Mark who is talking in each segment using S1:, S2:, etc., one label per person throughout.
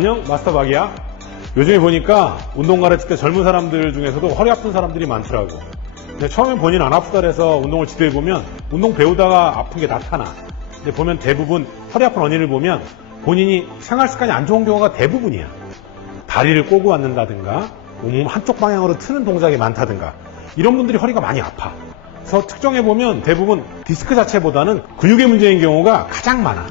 S1: 안녕 마스터 박이야. 요즘에 보니까 운동 가르칠 때 젊은 사람들 중에서도 허리 아픈 사람들이 많더라고. 근데 처음엔 본인 안 아프다 해서 운동을 지도해 보면 운동 배우다가 아픈 게 나타나. 근데 보면 대부분 허리 아픈 원인을 보면 본인이 생활 습관이 안 좋은 경우가 대부분이야. 다리를 꼬고 앉는다든가 몸 한쪽 방향으로 트는 동작이 많다든가 이런 분들이 허리가 많이 아파. 그래서 측정해 보면 대부분 디스크 자체보다는 근육의 문제인 경우가 가장 많아.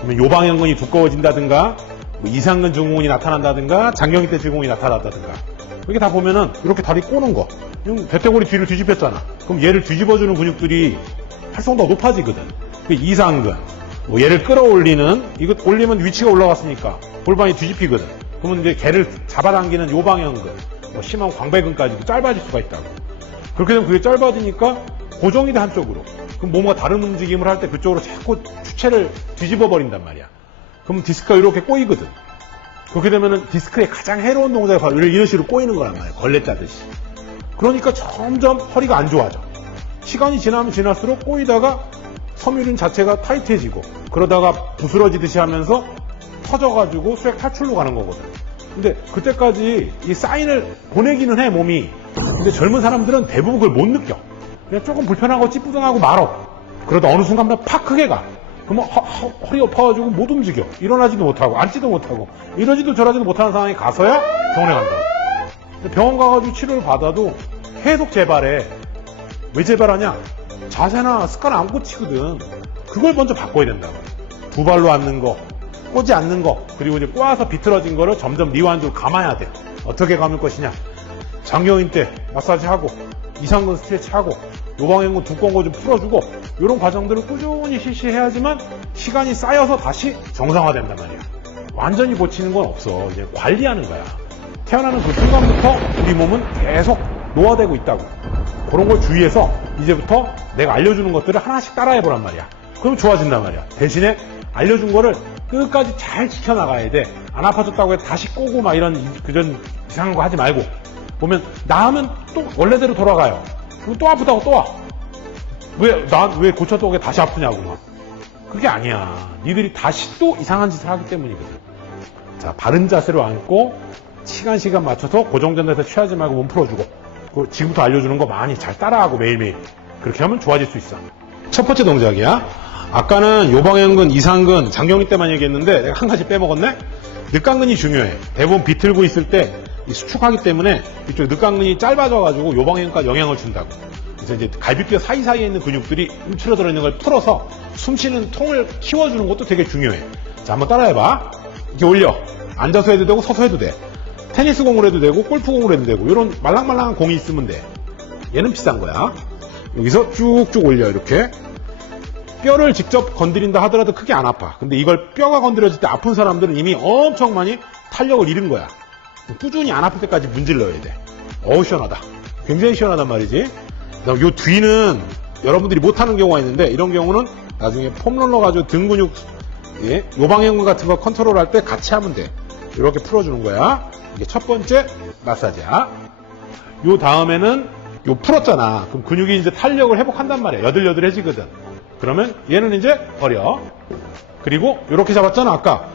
S1: 그러면 요방형근이 두꺼워진다든가 뭐 이상근 증후군이 나타난다든가 장경이대 증후군이 나타난다든가. 이렇게 다 보면은 이렇게 다리 꼬는 거. 대퇴골이 뒤를 뒤집혔잖아. 그럼 얘를 뒤집어주는 근육들이 활성도가 높아지거든. 그 이상근. 뭐 얘를 끌어올리는 이거 올리면 위치가 올라갔으니까 골반이 뒤집히거든. 그러면 이제 걔를 잡아당기는 요방형근. 뭐 심한 광배근까지도 짧아질 수가 있다고. 그렇게 되면 그게 짧아지니까 고정이 돼 한쪽으로. 그럼 뭔가 다른 움직임을 할 때 그쪽으로 자꾸 추체를 뒤집어 버린단 말이야. 그럼 디스크가 이렇게 꼬이거든. 그렇게 되면은 디스크의 가장 해로운 동작이 바로 이런 식으로 꼬이는 거란 말이야. 걸레 짜듯이. 그러니까 점점 허리가 안 좋아져. 시간이 지나면 지날수록 꼬이다가 섬유륜 자체가 타이트해지고 그러다가 부스러지듯이 하면서 터져가지고 수액 탈출로 가는 거거든. 근데 그때까지 이 사인을 보내기는 해 몸이. 근데 젊은 사람들은 대부분 그걸 못 느껴. 그냥 조금 불편하고 찌뿌둥하고 말어. 그러다 어느 순간 팍 크게 가. 그러면 허, 허리 아파가지고 못 움직여. 일어나지도 못하고 앉지도 못하고 이러지도 저러지도 못하는 상황에 가서야 병원에 간다. 근데 병원 가가지고 치료를 받아도 계속 재발해. 왜 재발하냐? 자세나 습관 안 고치거든. 그걸 먼저 바꿔야 된다고. 두 발로 앉는 거, 꼬지 않는 거, 그리고 이제 꼬아서 비틀어진 거를 점점 니완주로 감아야 돼. 어떻게 감을 것이냐? 장경인 때 마사지 하고, 이상근 스트레치 하고, 요방형근 두꺼운 거 좀 풀어주고, 이런 과정들을 꾸준히 실시해야지만 시간이 쌓여서 다시 정상화된단 말이야. 완전히 고치는 건 없어. 이제 관리하는 거야. 태어나는 그 순간부터 우리 몸은 계속 노화되고 있다고. 그런 걸 주의해서 이제부터 내가 알려주는 것들을 하나씩 따라해 보란 말이야. 그럼 좋아진단 말이야. 대신에 알려준 거를 끝까지 잘 지켜나가야 돼. 안 아파졌다고 해서 다시 꼬고 막 이런 이- 그전 이상한 거 하지 말고. 보면 나으면 또 원래대로 돌아가요. 그럼 또 아프다고 또 와. 왜, 난 왜 고쳤다고 왜 다시 아프냐고 막. 그게 아니야. 니들이 다시 또 이상한 짓을 하기 때문이거든. 자, 바른 자세로 앉고 시간 시간 맞춰서 고정된 데서 취하지 말고 몸 풀어주고 그 지금부터 알려주는 거 많이 잘 따라하고 매일매일 그렇게 하면 좋아질 수 있어. 첫 번째 동작이야. 아까는 요방형근, 이상근, 장경이 때만 얘기했는데 내가 한 가지 빼먹었네. 늑강근이 중요해. 대부분 비틀고 있을 때이 수축하기 때문에 이쪽 늑강근이 짧아져가지고 요방형근까지 영향을 준다고. 그래서 이제 갈비뼈 사이사이에 있는 근육들이 움츠러 들어 있는 걸 풀어서 숨쉬는 통을 키워주는 것도 되게 중요해. 자, 한번 따라해봐. 이렇게 올려. 앉아서 해도 되고 서서 해도 돼. 테니스 공으로 해도 되고 골프 공으로 해도 되고 이런 말랑말랑한 공이 있으면 돼. 얘는 비싼 거야. 여기서 쭉쭉 올려 이렇게. 뼈를 직접 건드린다 하더라도 크게 안 아파. 근데 이걸 뼈가 건드려질 때 아픈 사람들은 이미 엄청 많이 탄력을 잃은 거야. 꾸준히 안 아플 때까지 문질러야 돼. 어우 시원하다. 굉장히 시원하단 말이지. 그다음 요 뒤는 여러분들이 못하는 경우가 있는데 이런 경우는 나중에 폼롤러 가지고 등 근육 예, 요방형근 같은 거 컨트롤할 때 같이 하면 돼. 이렇게 풀어주는 거야. 이게 첫 번째 마사지야. 요 다음에는 요 풀었잖아. 그럼 근육이 이제 탄력을 회복한단 말이야. 여들여들해지거든. 그러면 얘는 이제 버려. 그리고 이렇게 잡았잖아. 아까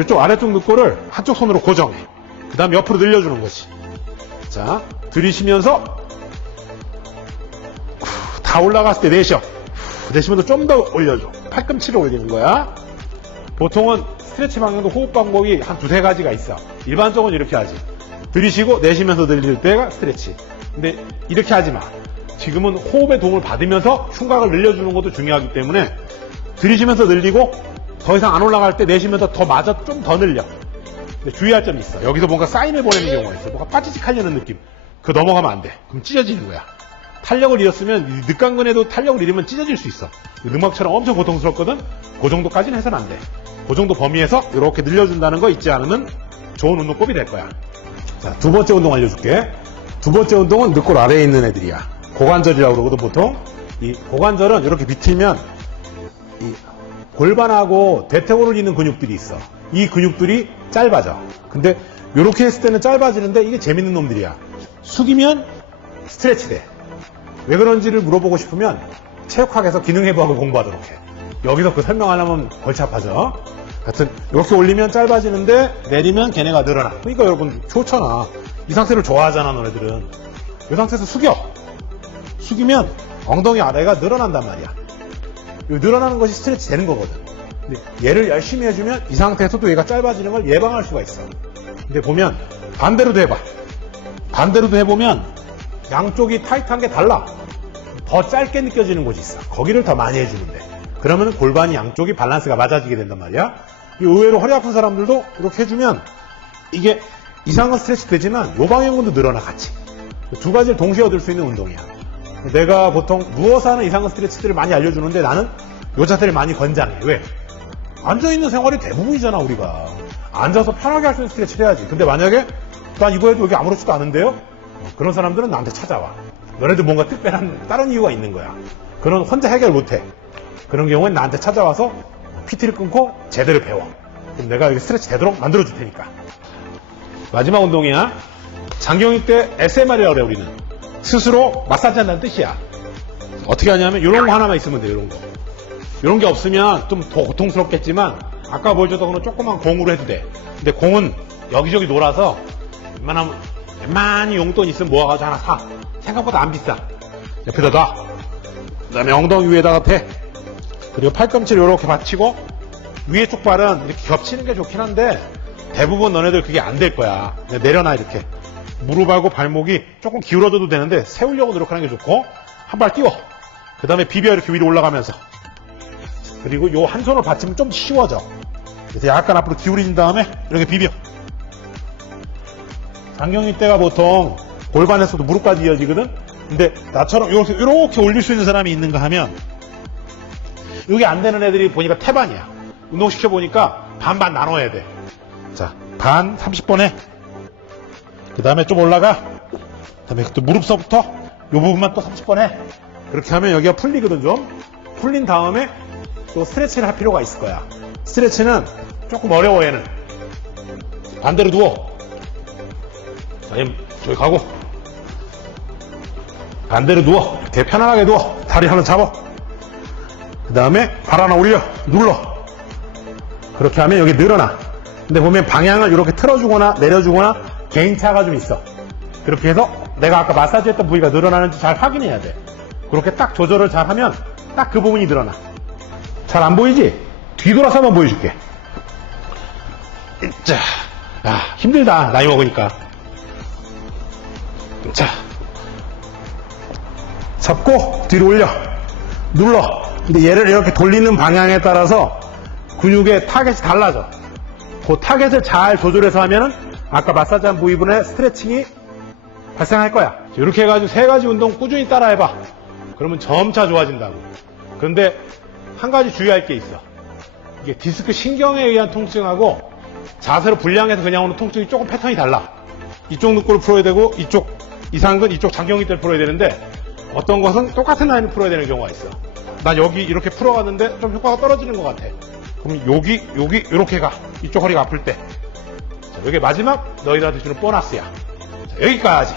S1: 이쪽 아래쪽 늑골을 한쪽 손으로 고정해. 그 다음 옆으로 늘려주는 거지. 자, 들이쉬면서 후, 다 올라갔을 때 내쉬어. 후, 내쉬면서 좀 더 올려줘. 팔꿈치를 올리는 거야. 보통은 스트레치 방향도 호흡 방법이 한 두세 가지가 있어. 일반적으로 이렇게 하지. 들이쉬고 내쉬면서 늘릴 때가 스트레치. 근데 이렇게 하지 마. 지금은 호흡의 도움을 받으면서 흉곽을 늘려주는 것도 중요하기 때문에 들이쉬면서 늘리고 더 이상 안 올라갈 때 내쉬면서 더 맞아 좀 더 늘려. 근데 주의할 점이 있어. 여기서 뭔가 사인을 보내는 경우가 있어. 뭔가 빠지직 하려는 느낌. 그거 넘어가면 안 돼. 그럼 찢어지는 거야. 탄력을 잃었으면 이 늑강근에도 탄력을 잃으면 찢어질 수 있어. 늑막처럼 엄청 고통스럽거든. 그 정도까지는 해서는 안 돼. 그 정도 범위에서 이렇게 늘려준다는 거 잊지 않으면 좋은 운동법이 될 거야. 자, 두 번째 운동 알려줄게. 두 번째 운동은 늑골 아래에 있는 애들이야. 고관절이라고 그러거든, 보통. 이 고관절은 이렇게 비틀면 이 골반하고 대퇴골을 잇는 근육들이 있어. 이 근육들이 짧아져. 근데 이렇게 했을 때는 짧아지는데 이게 재밌는 놈들이야. 숙이면 스트레치 돼. 왜 그런지를 물어보고 싶으면 체육학에서 기능해부학을 공부하도록 해. 여기서 그 설명하려면 골치 아파져. 하여튼 이렇게 올리면 짧아지는데 내리면 걔네가 늘어나. 그러니까 여러분 좋잖아. 이 상태를 좋아하잖아 너네들은. 이 상태에서 숙여. 숙이면 엉덩이 아래가 늘어난단 말이야. 이 늘어나는 것이 스트레치 되는 거거든. 얘를 열심히 해주면 이 상태에서도 얘가 짧아지는 걸 예방할 수가 있어. 근데 보면 반대로도 해봐. 반대로도 해보면 양쪽이 타이트한 게 달라. 더 짧게 느껴지는 곳이 있어. 거기를 더 많이 해주는데. 그러면 골반이 양쪽이 밸런스가 맞아지게 된단 말이야. 이 의외로 허리 아픈 사람들도 이렇게 해주면 이게 이상한 스트레치 되지만 요 방향으로도 늘어나 같이. 두 가지를 동시에 얻을 수 있는 운동이야. 내가 보통 누워서 하는 이상한 스트레치들을 많이 알려주는데 나는 요 자세를 많이 권장해. 왜? 앉아있는 생활이 대부분이잖아, 우리가. 앉아서 편하게 할 수 있는 스트레치를 해야지. 근데 만약에 난 이거 해도 여기 아무렇지도 않은데요? 그런 사람들은 나한테 찾아와. 너네들 뭔가 특별한 다른 이유가 있는 거야. 그런 혼자 해결 못해. 그런 경우엔 나한테 찾아와서 PT를 끊고 제대로 배워. 그럼 내가 여기 스트레치 되도록 만들어 줄 테니까. 마지막 운동이야. 장경희 때 SMR이라고 그래, 우리는. 스스로 마사지 한다는 뜻이야. 어떻게 하냐면, 이런 거 하나만 있으면 돼, 이런 거. 이런 게 없으면 좀 더 고통스럽겠지만, 아까 보여줬던 거는 조그만 공으로 해도 돼. 근데 공은 여기저기 놀아서, 웬만하면, 웬만히 용돈 있으면 모아가지고 하나 사. 생각보다 안 비싸. 옆에다 놔. 그 다음에 엉덩이 위에다가 대. 그리고 팔꿈치를 이렇게 받치고, 위에 쪽 발은 이렇게 겹치는 게 좋긴 한데, 대부분 너네들 그게 안 될 거야. 내려놔, 이렇게. 무릎하고 발목이 조금 기울어져도 되는데, 세우려고 노력하는 게 좋고, 한 발 띄워. 그 다음에 비벼 이렇게 위로 올라가면서. 그리고 요 한 손을 받치면 좀 쉬워져. 그래서 약간 앞으로 기울인 다음에 이렇게 비벼. 장경희 때가 보통 골반에서도 무릎까지 이어지거든? 근데 나처럼 이렇게, 이렇게 올릴 수 있는 사람이 있는가 하면 이게 안 되는 애들이 보니까 태반이야. 운동시켜 보니까 반반 나눠야 돼. 자, 반 30번 해. 그 다음에 좀 올라가. 그 다음에 또 무릎서부터 요 부분만 또 30번 해. 그렇게 하면 여기가 풀리거든 좀. 풀린 다음에 또 스트레치를 할 필요가 있을 거야. 스트레치는 조금 어려워 얘는. 반대로 누워. 자, 얘 저기 가고. 반대로 누워. 이렇게 편안하게 누워. 다리 하나 잡아. 그 다음에 발 하나 올려. 눌러. 그렇게 하면 여기 늘어나. 근데 보면 방향을 이렇게 틀어주거나 내려주거나 개인차가 좀 있어. 그렇게 해서 내가 아까 마사지 했던 부위가 늘어나는지 잘 확인해야 돼. 그렇게 딱 조절을 잘 하면 딱 그 부분이 늘어나. 잘 안 보이지? 뒤돌아서 한번 보여줄게. 자, 아, 힘들다. 나이 먹으니까. 자, 잡고 뒤로 올려. 눌러. 근데 얘를 이렇게 돌리는 방향에 따라서 근육의 타겟이 달라져. 그 타겟을 잘 조절해서 하면은 아까 마사지한 부위분의 스트레칭이 발생할 거야. 이렇게 해가지고 세 가지 운동 꾸준히 따라해봐. 그러면 점차 좋아진다고. 그런데 한 가지 주의할 게 있어. 이게 디스크 신경에 의한 통증하고 자세로 불량해서 그냥 오는 통증이 조금 패턴이 달라. 이쪽 늑골을 풀어야 되고 이쪽 이상근 이쪽 장경이 때를 풀어야 되는데 어떤 것은 똑같은 라인을 풀어야 되는 경우가 있어. 나 여기 이렇게 풀어갔는데 좀 효과가 떨어지는 것 같아. 그럼 여기 여기 이렇게 가. 이쪽 허리가 아플 때. 자, 여기 마지막 너희들한테 주는 보너스야. 자, 여기까지.